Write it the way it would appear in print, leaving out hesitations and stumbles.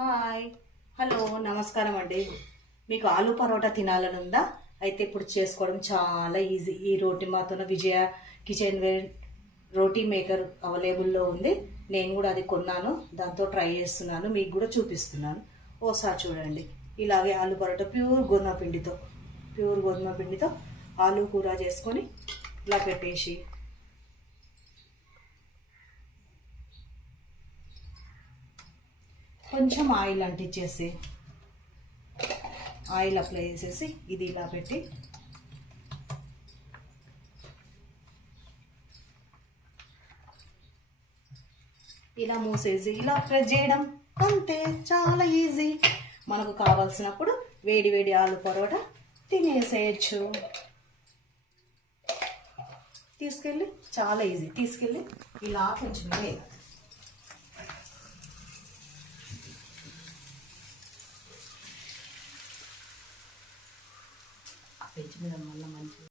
Hi, hello, నమస్కారం అండి. మీకు ఆలూ పరోటా తినాలని ఉందా? అయితే ఇప్పుడు చేసుకోవడం చాలా ఈజీ. ఈ రోటీ మాతోన విజయ కిచెన్ వేర్ రోటీ మేకర్ అవైలబుల్లో ఉంది. నేను కూడా అది కొన్నాను, దాంతో ట్రై చేస్తున్నాను, మీకు కూడా చూపిస్తున్నాను. ఓసారి చూడండి. ఇలాగే ఆలూ పరోటా ప్యూర్ గోధుమ పిండితో ఆలూ కూర చేసుకొని ఇలా పెట్టేసి కొంచెం ఆయిల్ అంటించేసి ఆయిల్ అప్లై చేసేసి ఇది ఇలా పెట్టి ఇలా మూసేసి ఇలా ప్రెస్ చేయడం, అంతే, చాలా ఈజీ. మనకు కావాల్సినప్పుడు వేడి వేడి ఆలు పరోటా తినేసేయచ్చు. తీసుకెళ్ళి చాలా ఈజీ. తీసుకెళ్ళి ఇలా కొంచెం వేయాలి. పెంచి మీద మళ్ళీ మంచిగా